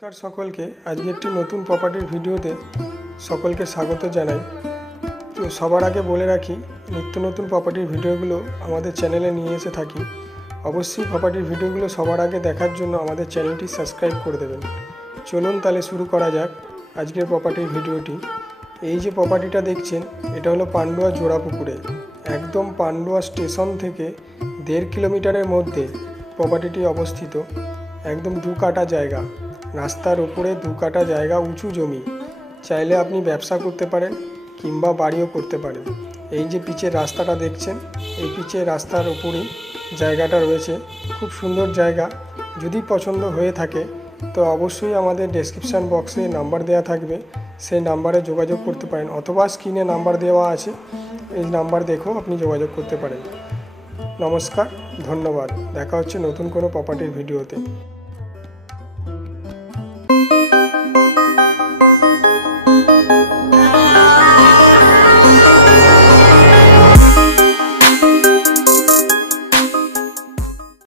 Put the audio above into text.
নমস্কার সকলকে। আজকে একটি নতুন প্রপার্টির ভিডিওতে সকলকে স্বাগত জানাই। তো সবার আগে বলে রাখি, নিত্য নতুন প্রপার্টির ভিডিওগুলো আমাদের চ্যানেলে নিয়ে এসে থাকি। অবশ্যই প্রপার্টির ভিডিওগুলো সবার আগে দেখার জন্য আমাদের চ্যানেলটি সাবস্ক্রাইব করে দেবেন। চলুন তাহলে শুরু করা যাক আজকের প্রপার্টির ভিডিওটি। এই যে প্রপার্টিটা দেখছেন, এটা হলো পান্ডুয়া জোড়াপুকুরে। একদম পান্ডুয়া স্টেশন থেকে 1.5 কিলোমিটারের মধ্যে প্রপার্টিটি অবস্থিত। একদম 2 কাঠা জায়গা, রাস্তার উপরে 2 কাঠা জায়গা, উঁচু জমি। চাইলে আপনি ব্যবসা করতে পারেন কিংবা বাড়িও করতে পারেন। এই যে পিচের রাস্তাটা দেখছেন, এই পিচের রাস্তার উপরেই জায়গাটা রয়েছে। খুব সুন্দর জায়গা। যদি পছন্দ হয়ে থাকে তো অবশ্যই আমাদের ডেসক্রিপশান বক্সে নাম্বার দেওয়া থাকবে, সেই নাম্বারে যোগাযোগ করতে পারেন, অথবা স্ক্রিনে নাম্বার দেওয়া আছে, এই নাম্বার দেখেও আপনি যোগাযোগ করতে পারেন। নমস্কার, ধন্যবাদ। দেখা হচ্ছে নতুন কোনো প্রপার্টির ভিডিওতে।